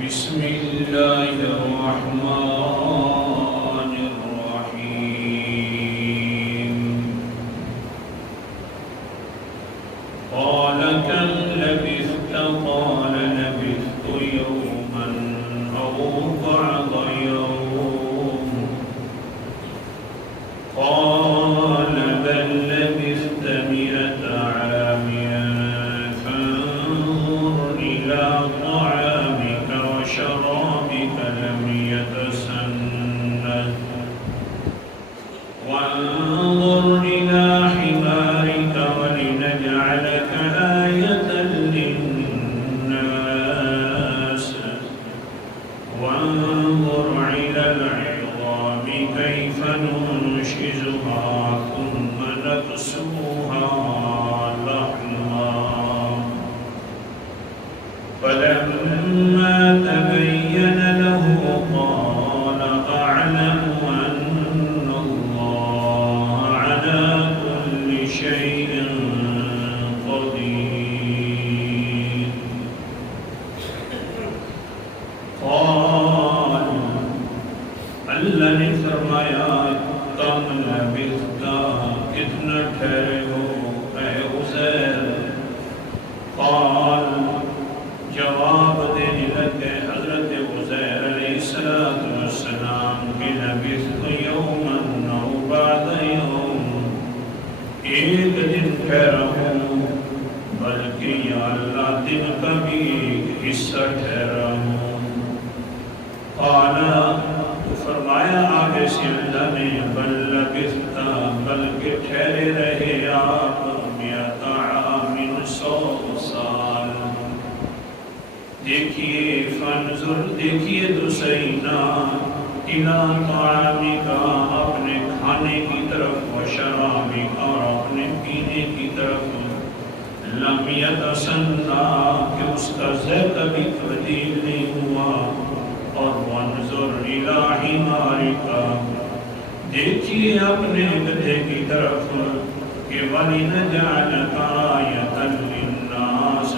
بسم الله الرحمن الرحيم قال كم لبثت قال لبثت يوما أو بعض يوم قال بل لبثت 100 عام فانظر إلى طعامك وشرابك لم يتسنه وانظر إلى حمارك ولنجعلك آية للناس وانظر إلى العظام كيف ننشزها ثم نكسوها لحما فلما تبين له قال أعلم أن الله على كل شيء قدير قال اللہ نے فرمایا کم لبثت کتنا ٹھہرے ہو اے عزیر قال جواب دینے لگے حضرت عزیر علیہ السلام کہ لبثت یوما او بعد یوم ایک دن ٹھہرا ہوں بلکہ یا اللہ دن کا بھی ایک حصہ ٹھہرا ہوں قال تو فرمایا آگے سے اللہ نے بل لبثت بلکہ ٹھہرے رہے آپ 100 عام 100 سال دیکھیے فانظر دیکھیے تو سینا الى طعامک اپنے کھانے کی طرف و شرابک اور اپنے پینے کی طرف لم یتسنہ کہ اس کا ذائقہ بھی تبدیل نہیں ہوا اور وانظر الی حمارک دیکھیے اپنے گدھے کی طرف کہ وَلِنَجْعَلَكَ آیَةً لِلنَّاسِ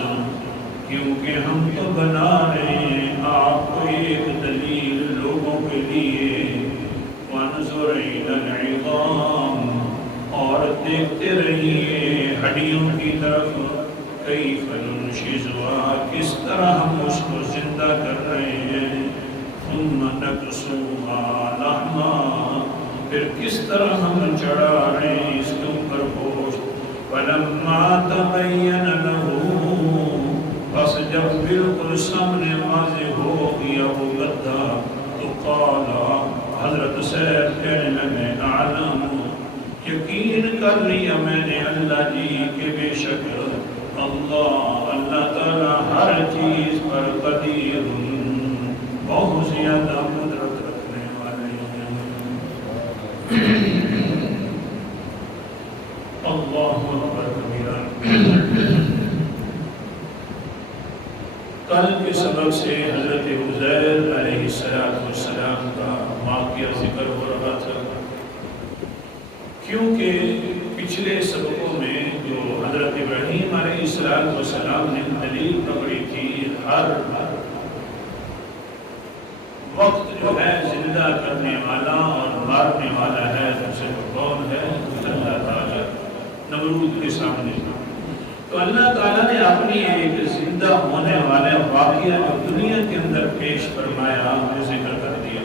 کیونکہ ہم تو بنا رہے ہیں آپ کو ایک دلیل لوگوں کے لیے وَانظُرْ إِلَى الْعِظَامِ اور دیکھتے رہیے ہڈیوں کی طرف كَيْفَ نُنْشِزُهَا کس طرح ہم اس کو زندہ کر رہے ہیں ثُمَّ نَكْسُوهَا لَحْمًا پھر کس طرح ہم چڑھا رہے ہیں اس کے اوپر گوشت فَلَمَّا تَبَيَّنَ لَهُ بس جب بالکل سامنے واضح ہو گیا وہ گدھا تو قال حضرت سید کہنے لگے اعلم یقین کر لیا میں نے اللہ جی کہ بے شک اللہ تعالی ہر چیز پر قدیر بہت زیادہ قدرت رکھنے والے ہیں اللہ اکبر کبیرہ کل کے سبق سے حضرت عزیر علیہ السلام کا واقعہ ذکر ہو رہا تھا کیونکہ پچھلے سبقوں میں جو حضرت ابراہیم علیہ السلام نے دلیل پکڑی تھی ہر وقت جو ہے زندہ کرنے والا اور مارنے والا ہے اسے کون ہے اللہ تعالیٰ نمرود کے سامنے تو اللہ تعالیٰ نے اپنی ایک زندہ ہونے والے واقعہ جو دنیا کے اندر پیش فرمایا ذکر کر دیا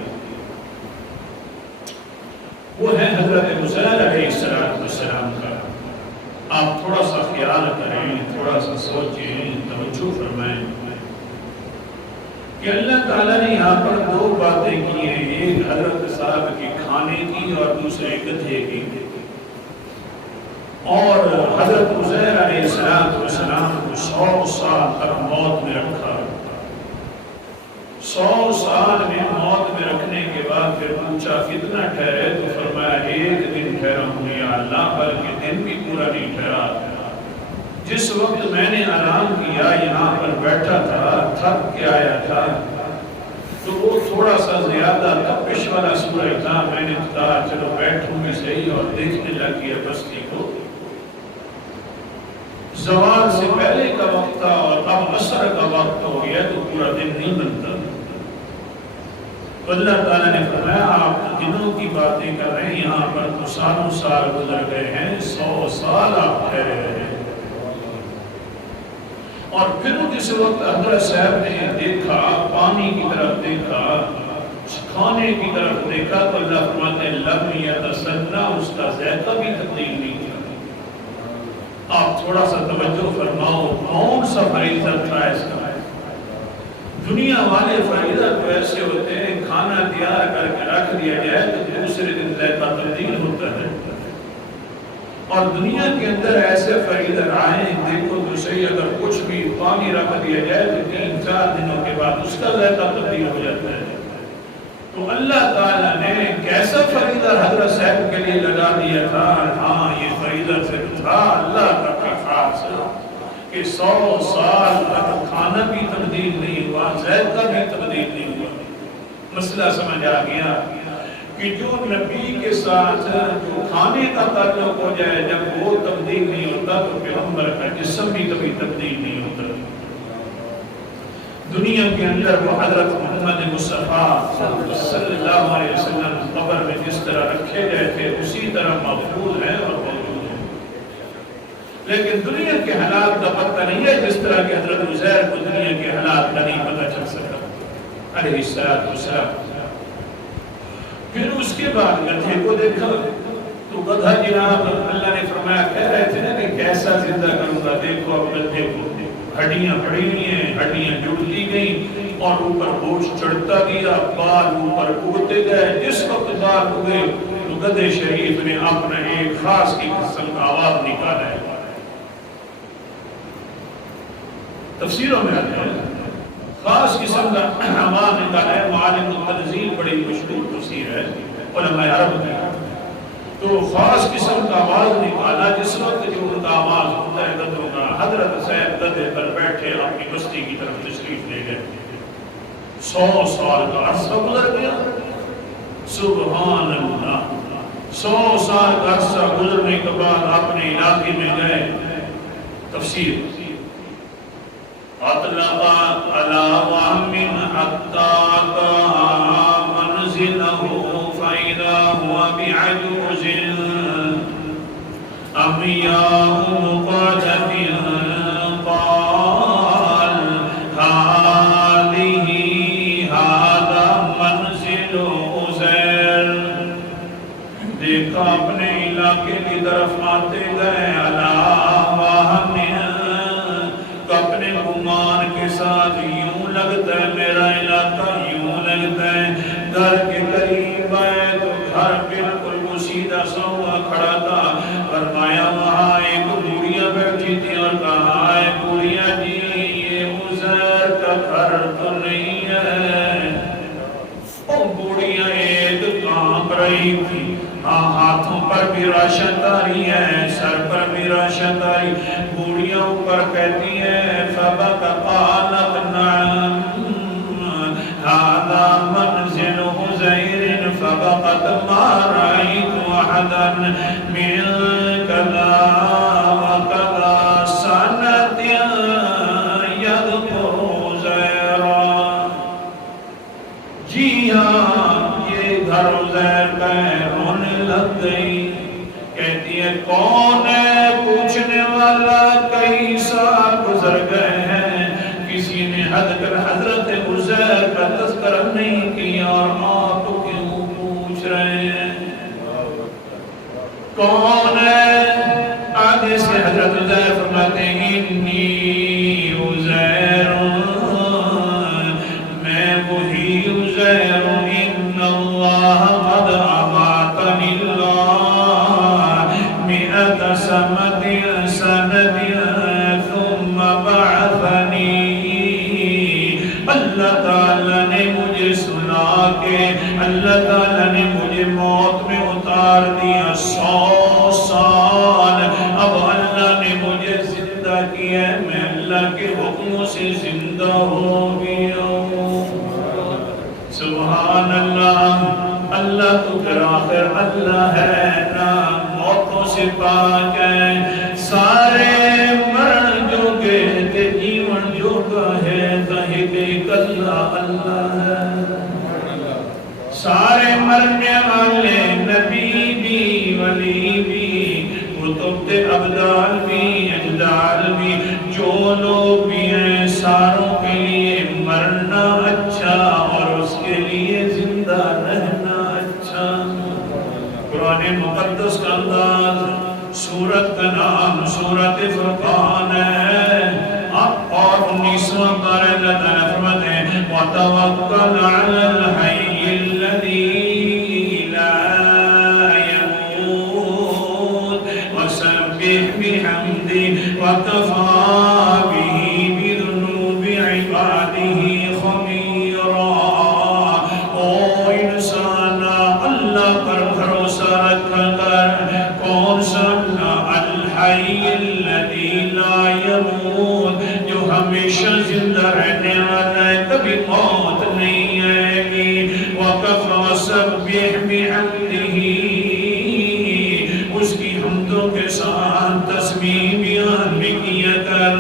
وہ ہے حضرت عزیر علیہ السلام کا آپ تھوڑا سا خیال کریں تھوڑا سا سوچیں توجہ فرمائیں کہ اللہ تعالیٰ نے یہاں پر 2 باتیں کی ہیں ایک حضرت صاحب کی کھانے کی اور دوسرے گدھے کی اور حضرت عزیر علیہ السلام کو 100 سال تک موت میں رکھا 100 سال میں موت میں رکھنے کے بعد پھر پوچھا کتنا ٹھہرے تو فرمایا ایک دن ٹھہرا ہوں یا اللہ بلکہ دن بھی پورا نہیں ٹھہرا جس وقت میں نے آرام کیا یہاں پر بیٹھا تھا تھک کے آیا تھا تو وہ تھوڑا سا زیادہ تپش والا سورج تھا میں نے کہا چلو بیٹھوں گے صحیح اور دیکھنے لگ گیا بستی کو زوال سے پہلے کا وقت تھا اور اب عصر کا وقت ہو گیا تو پورا دن نہیں بنتا اللہ تعالیٰ نے فرمایا آپ دنوں کی باتیں کر رہے ہیں، یہاں پر تو سالوں سال گزر گئے ہیں، 100 سال آپ ٹھہرے رہے ہیں۔ اور پھر جس وقت حضرت صاحب نے دیکھا، پانی کی طرف دیکھا، کھانے کی طرف دیکھا، تو اللہ فرماتے ہیں لم یتسنہ، اس کا ذائقہ بھی تبدیل نہیں کیا۔ آپ تھوڑا سا توجہ فرماؤ، کون سا فریضہ تھا اس کا؟ دنیا والے فریضہ تو ایسے ہوتے ہیں، کھانا تیار کر کے رکھ دیا جائے تو دوسرے دن ذائقہ تبدیل ہوتا ہے، اور دنیا کے اندر ایسے فریضہ آئے دیکھو تو صحیح، اگر کچھ بھی پانی رکھ دیا جائے تو 3-4 دنوں کے بعد اس کا ذائقہ تبدیل ہو جاتا ہے۔ تو اللہ تعالیٰ نے کیسا فریضہ حضرت صاحب کے لیے لگا دیا تھا؟ ہاں، یہ فریضہ صرف تھا اللہ کا خاص کہ 100 سال تک کھانا بھی تبدیل نہیں ہوا، ذائقہ بھی تبدیل نہیں ہوا۔ مسئلہ سمجھ آ گیا کہ جو نبی کے ساتھ جو کھانے کا تعلق ہو جائے، جب وہ تبدیل نہیں ہوتا تو پیغمبر کا جسم بھی کبھی تبدیل نہیں ہوتا۔ دنیا کے اندر وہ حضرت محمد مصطفیٰ صلی اللہ علیہ وسلم قبر میں جس طرح رکھے گئے تھے اسی طرح محفوظ ہیں اور موجود ہیں، لیکن دنیا کے حالات کا پتہ نہیں ہے، جس طرح کہ حضرت عزیر کو دنیا کے حالات کا نہیں پتہ چل سکا علیہ السلام۔ پھر اس کے بعد گدھے کو دیکھا تو گدھا جناب اللہ نے فرمایا، کہہ رہے تھے نا کہ کیسا زندہ کروں گا، دیکھو اب گدھے کو، ہڈیاں پڑی ہوئی ہیں، ہڈیاں جڑتی گئیں اور اوپر گوشت چڑھتا گیا، بال اوپر اگتے گئے۔ جس وقت بال اگے تو گدھے شریف نے اپنا ایک خاص کی قسم کا آواز نکالا ہے۔ تفسیروں میں آتا ہے خاص قسم کا آواز نکالا ہے، معالم التنزیل بڑی مشہور تفسیر ہے علماء عرب میں۔ تو خاص قسم کا آواز نکالا، جس وقت جو ان کا آواز ہوتا ہے گدھوں کا، حضرت صاحب گدھے پر بیٹھے اپنی بستی کی طرف تشریف لے گئے۔ 100 سال کا عرصہ گزر گیا، سبحان اللہ۔ 100 سال کا عرصہ گزرنے کے بعد اپنے علاقے میں گئے۔ تفسیر اطلق علی وهم حتی منزله فإذا هو بعجوز عمياء مقعدة قال هذا منزل عزیر۔ دیکھا اپنے علاقے کی طرف آتے گئے، اپنے گمان کے ساتھ یوں لگتا ہے میرا علاقہ، یوں لگتا ہے گھر کے قریب آئے تو گھر بالکل مسیدہ سوا کھڑا تھا۔ فرمایا وہاں ایک بوڑھیا بیٹھی تھی اور کہا، اے بوڑھیا جی، یہ عزیر کا گھر تو نہیں ہے۔ وہ بوڑھیا ایک کانپ رہی تھی، ہاتھوں پر بھی راشن داری ہے، سر پر بھی راشن داری۔ بوڑھیاں اوپر کہتی ہیں فَبَقَقَا نَبْنَعَمْ هَذَا مَنْزِلُ عُزَيْرٍ فَبَقَتْ مَا رَأَيْتُ أَحَدًا مِنْ كَذَا وَكَذَا سَنَةٍ يَذْكُرُ عُزَيْرًا۔ جی ہاں، یہ گھر عزیر کا ہے۔ رونے لگ گئی، کہتی ہے کون ہے پوچھنے والا، کئی سال گزر گئے ہیں، کسی نے حضرت عزیر کا تذکرہ نہیں کیا، اور آپ کیوں پوچھ رہے ہیں کون ہے؟ آگے سے حضرت عزیر فرماتے ہیں انی عزیر، میں وہی عزیر ہوں، ان اللہ قد اماتنی اللہ مئۃ سنۃ ثم بعثنی۔ اللہ تعالیٰ نے مجھے سنا کے اللہ تعالیٰ نے مجھے موت میں اتار دیا 100 سال، اب اللہ نے مجھے زندہ کیا ہے، میں اللہ کے حکموں سے زندہ ہو گیا ہوں۔ سبحان اللہ۔ اللہ تو پھر آخر اللہ ہے نا، موتوں سے پاک ہے، سارے مرن جو کہتے جیون جو کا ہے، تہے کے اللہ اللہ ہے۔ سارے مرنے والے نبی بھی ولی بھی کتب ابدال بھی اجدال بھی جو لوگ بھی ہیں ساروں کے لیے مرنا اچھا اور اس کے لیے زندہ رہنا اچھا۔ قرآن مقدس کا انداز، سورت کا نام سورت فرقان ہے۔ اب اور 19واں پارہ اللہ تعالیٰ فرماتے ہیں وَتَوَكَّلْ عَلَى الْحَيِّ الَّذِي لَا يَمُوتُ وَسَبِّحْ بِحَمْدِهِ وَكَفَىٰ بِهِ بِذُنُوبِ عِبَادِهِ خَبِيرًا۔ او انسان اللہ پر بھروسہ رکھ کر، کون سا اللہ؟ الحی الذی لا یموت، جو ہمیشہ زندہ رہنے والا ہے، کبھی موت نہیں آئے گی۔ وَكَفَىٰ وَسَبِّحْ بِحَمْدِهِ، اس کی حمدوں کے ساتھ تسبیح بیان بھی کیا کر۔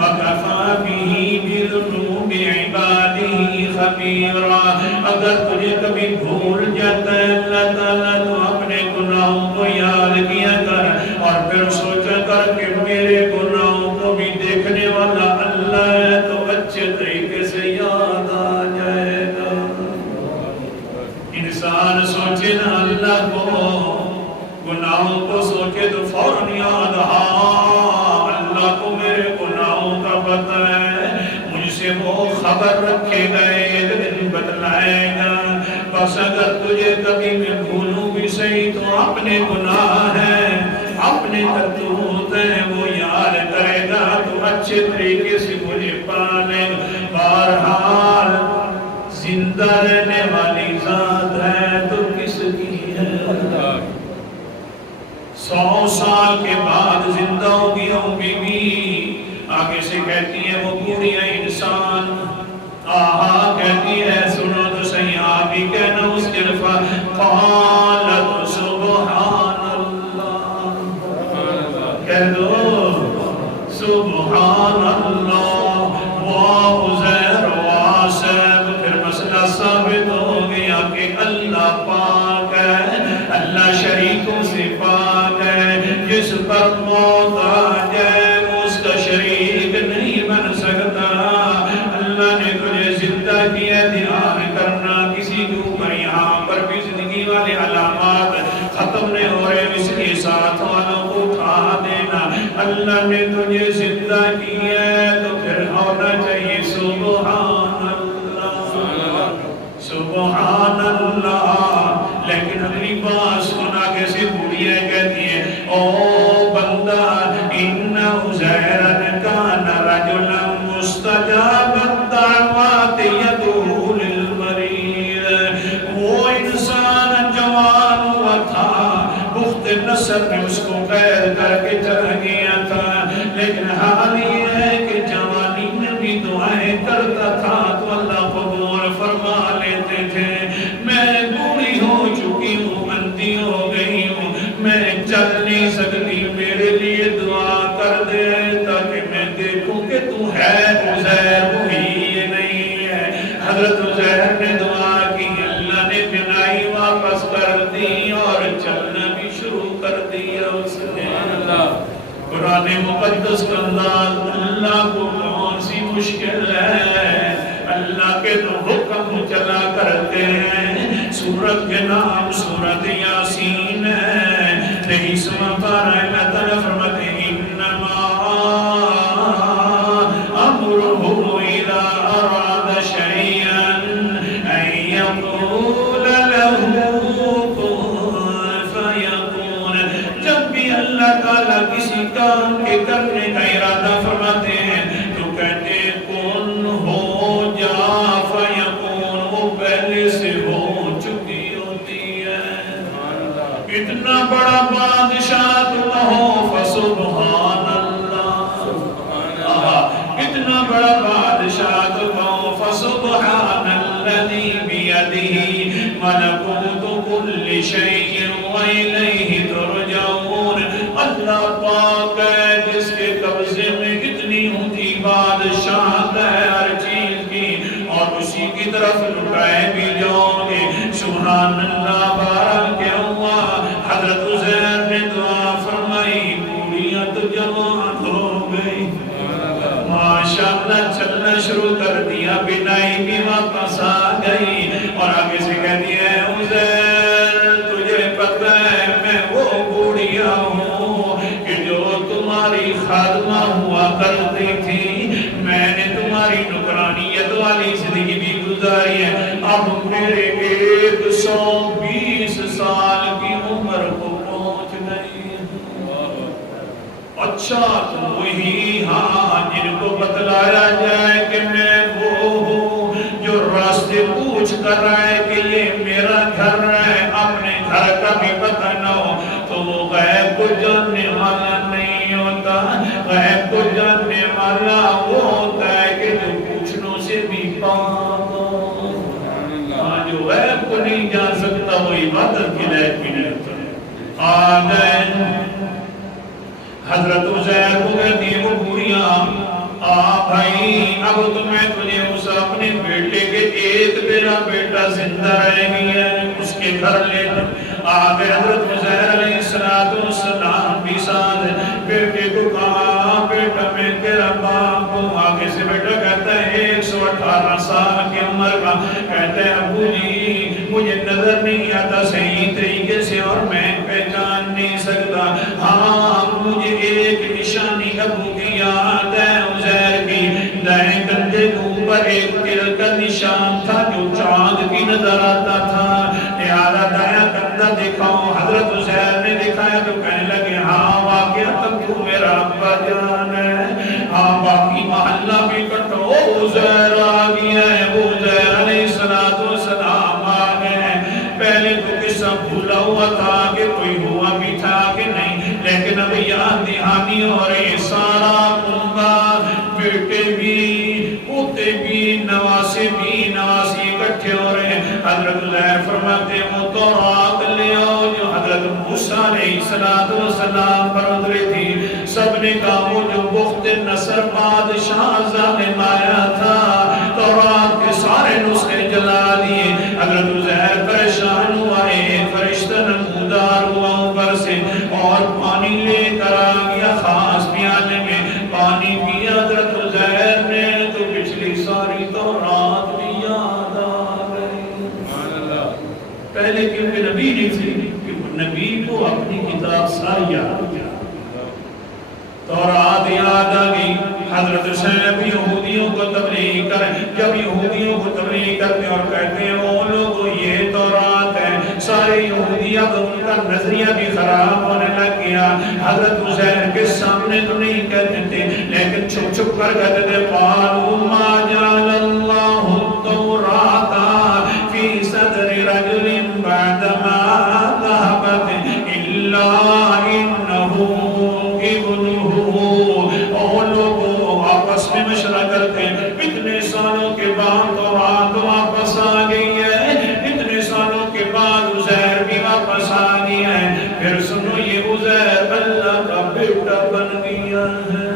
وَكَفَىٰ بِهِ بِذُنُوبِ عِبَادِهِ خَبِيرًا۔ اگر تجھے کبھی بھول جاتا ہے اللہ تعالیٰ تو اپنے گناہوں کو یاد کیا کر، اور پھر سوچا کر کہ میرے گناہوں کو بھی دیکھنے والا اللہ ہے تو اچھے طریقے سے یاد آ جائے گا۔ انسان سوچے نا اللہ کو، گناہوں کو سوچے تو فوراً یاد، ہاں اللہ کو میرے گناہوں کا پتہ ہے، مجھ سے وہ خبر رکھے گا، ایک دن بتلائے گا۔ بس اگر تجھے کبھی میں بھولوں بھی صحیح تو اپنے گناہ ہیں، اپنے کرتوت ہیں، وہ یاد کرے گا تو اچھے طریقے سے مجھے پالے گا۔ بہرحال زندہ رہنے والی ذات ہے تو کس کی ہے؟ 100 سال کے بعد زندہ ہوگی بی بی، آگے سے کہتی ہے وہ بوڑھی انسان، آہا کہتی ہے سنو تو صحیح، آگے کہنا اس کے لفظ قالت سبحان اللہ، کہہ دو سبحان اللہ وعزیر وعصب، پھر مسئلہ ثابت ہو گیا کہ اللہ پاک ہے، اللہ شریکوں سے پاک ہے، جس پر موت آ جائے وہ اس کا شریک نہیں بن سکتا۔ اللہ نے تجھے زندہ کیا، دھیان کرنا کسی کے اوپر یہاں پر بھی زندگی والے علامات ختم نہیں ہو رہے، اس کے ساتھ والوں کو اٹھا دینا۔ اللہ نے تجھے زندہ کیا ہے تو پھر ہونا چاہیے سبحان اللہ، سبحان اللہ۔ لیکن اگلی بات سن، آگے سے بوڑھیا کہتی ہے او بندہ ان عزیرا کان رجلا مستجاب الدعوات یدعو للمریض، وہ انسان جوان ہوا تھا، بخت نصر نے اس کو قید کر کے چل گیا تھا، لیکن حال یہ ہے کہ جوانی میں بھی دعائیں کرتا تھا تو اللہ قبول فرما لیتے تھے۔ میں بوڑھی ہو چکی ہوں، اندھی ہو گئی ہوں، میں چل نہیں سکتی، میرے لیے دعا کر دے تاکہ میں دیکھوں کہ تو ہے عزیر وہی نہیں ہے۔ حضرت عزیر نے دعا کی، اللہ نے بینائی واپس کر دی اور چلنا بھی شروع کر دیا اس نے۔ قرآن مقدس کا انداز، اللہ کو کون سی مشکل ہے، اللہ کے تو حکم چلا کرتے ہیں۔ سورت کے نام سورت یاسین ہے، 23واں پارہ اللہ تعالیٰ فرماتے ہیں انما امرہ اذا اراد شیئا ان یقول لہ کن فیکون۔ جب بھی اللہ تعالیٰ کسی کام کے کرنے کا ارادہ فرماتے ہیں تو کہتے ہیں کن ہو جا فیکون، وہ پہلے سے ہو چکی ہوتی ہے۔ اتنا بڑا بادشاہ تو کہو فسبحان اللہ، اتنا بڑا بادشاہ تو کہو فسبحان الذی بیدہ ملکوت کل شیء والیہ ترجعون۔ اللہ پاک ہے جس کے قبضے میں کتنی ہوتی بادشاہت ہے ہر چیز کی، اور اسی اسی کی طرف لٹائے بھی جاؤ گے. سبحان اللہ بارک اللہ. حضرت عزیر نے دعا فرمائی پوریاں تو جماعت ہو گئی. ماشاءاللہ چلنا شروع کر دیا. بینائی بھی واپس آ گئی اور آگے سے کہہ دیا عزیر تجھے پتہ ہے میں وہ بوڑھیا ہوں کہ جو تمہاری خادمہ ہوا کرتی تھی. میں نے تمہاری نکرانیت والی زندگی بھی گزاری ہے. اب میرے 120 سال کی عمر کو پہنچ گئی. اچھا تم وہی ہاں جن کو بتلایا جائے کہ میں وہ ہوں جو راستے پوچھ کر رہا ہے کہ یہ میرا گھر ہے, اپنے گھر کا بھی پتہ نہ ہو تو وہ غیب کو جاننے والا نہیں ہوتا. غیب کو جاننے والا وہ ہوتا ہے کہ جو پوچھنوں سے بھی پاک ہو. جو غیب کو نہیں جان سکتا وہ عبادت کے لائق بھی نہیں ہوتا. آ گئے حضرت عزیر کو کہتی وہ بوڑھیاں آ بھائی اب تو میں تجھے اس اپنے بیٹے کے ایک میرا بیٹا زندہ رہ گیا ہے اس کے گھر لے آگے. حضرت عزیر علیہ السلام بھی ساتھ بیٹے کو کہا بیٹا میں تیرا باپ ہوں. آگے سے بیٹا کہتا ہے 118 سال کی عمر کا. کہتا ہے ابو جی مجھے نظر نہیں آتا صحیح طریقے سے اور میں پہچان نہیں سکتا. ہاں مجھے ایک نشانی ابو کی یاد ہے عزیر کی. دائیں کندھے کے اوپر ایک تل کا نشان تھا جو چاند کی نظر آتا تھا. لہذا دائیں کندھا دکھاؤ. حضرت عزیر نے دکھایا تو کہنے لگے ہاں واقعہ تب تو میرا ابا جان ہے. ہاں باقی محلہ بھی کٹو عزیر آ گیا ہے. وہ عزیر علیہ السلام آ گئے ہیں. پہلے تو قصہ بھولا ہوا تھا کہ کوئی ہوا بھی تھا کہ نہیں, لیکن اب یاد دہانی ہو رہے. سارا کنبہ بیٹے بھی پوتے بھی نواسے بھی نواسی اکٹھے ہو رہے ہیں. حضرت عزیر فرماتے وہ تورات لے آؤ جو حضرت موسیٰ علیہ السلام پر اتری تھی. سب نے کہا وہ جو بخت نصر بادشاہ ظالم آیا تھا تورات کے سارے نسخے جلا دیے. حضرت عزیر پریشان ہوا. ایک فرشتہ نمودار ہوا اوپر سے اور پانی لے کر آ گیا خاص پیالے میں. پانی پیا حضرت عزیر نے تو پچھلی ساری تورات بھی یاد آ گئی. پہلے کیونکہ نبی نہیں تھی کہ نبی کو اپنی کتاب ساری یاد آ گیا. تورات یاد آ گئی. حضرت صاحب یہودیوں کو تبلیغ کریں. جب یہودیوں کو تبلیغ کرتے اور کہتے ہیں وہ لوگوں یہ تورات ہے, سارے یہودی اب ان کا نظریہ بھی خراب ہونے لگ گیا. حضرت عزیر کے سامنے تو نہیں کہتے تھے لیکن چھپ چھپ کر کہتے تھے قالوا ما جعل اللہ التوراۃ فی صدر رجل بعدما ذهبت الا انه میں مشورہ کرتے ہیں. اتنے سالوں کے بعد تورات واپس آ گئی ہے. اتنے سالوں کے بعد عزیر بھی واپس آ گیا ہے. پھر سنو یہ عزیر اللہ کا بیٹا بن گیا ہے.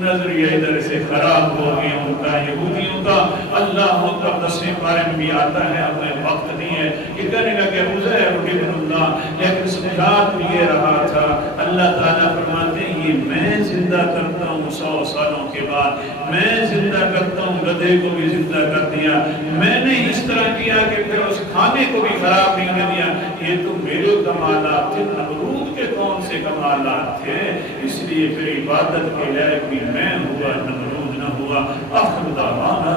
نظریہ ادھر سے خراب ہو گیا ہوتا ہے یہودیوں کا. اللہ مقدس کے بارے میں بھی آتا ہے اپنے وقت نہیں ہے کہ کہنے لگے عزیر ابن اللہ, لیکن سمجھات یہ رہا تھا. اللہ تعالیٰ فرماتے ہیں یہ میں زندہ کرتا ہوں 100 سالوں کے بعد. میں زندہ کرتا ہوں گدھے کو بھی زندہ کر دیا. میں نے اس طرح کیا کہ پھر اس کھانے کو بھی خراب نہیں کر دیا. یہ تو میرے کمالات تھے. نمرود کے کون سے کمالات تھے؟ اس لیے پھر عبادت کے لائق بھی میں ہوا, نمرود نہ ہوا. آخر دعوانا